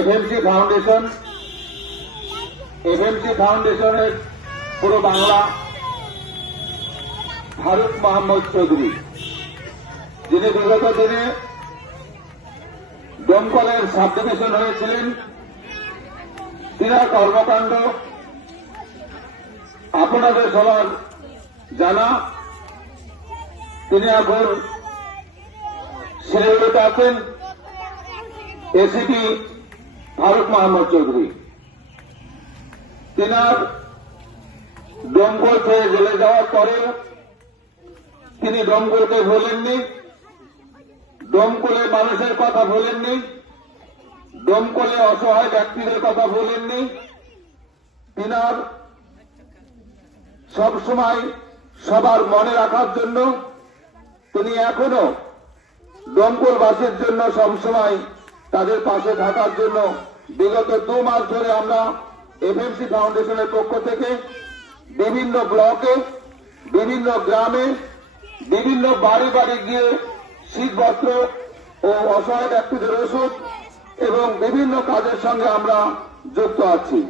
FMC foundation FMC ফাউন্ডেশনের পুরো বাংলা ফারুক মোহাম্মদ চৌধুরী, যিনি বিগত দিনে দমকলের সাব ডিভিশন হয়েছিলেন তিনার কর্মকাণ্ড আপনাদের সবার জানা। তিনি এখন শিলিগুড়িতে আছেন, এসিপি ফারুক মোহাম্মদ চৌধুরী। তিনার দমকল ছেড়ে জেলে যাওয়ার পরে তিনি দমকলকে ভোলেননি দমকলে মানুষের কথা ভোলেননি, দমকলে অসহায় ব্যক্তিদের কথা ভোলেননি। তিনার সবসময় সবার মনে রাখার জন্য তিনি এখনও দমকলবাসীর জন্য সবসময় তাদের পাশে থাকার জন্য বিগত দু মাস ধরে আমরা এফএমসি ফাউন্ডেশনের পক্ষ থেকে বিভিন্ন ব্লকে, বিভিন্ন গ্রামে, বিভিন্ন বাড়ি বাড়ি গিয়ে শীতবস্ত্র ও অসহায় ব্যক্তিদের ওষুধ এবং বিভিন্ন কাজের সঙ্গে আমরা যুক্ত আছি।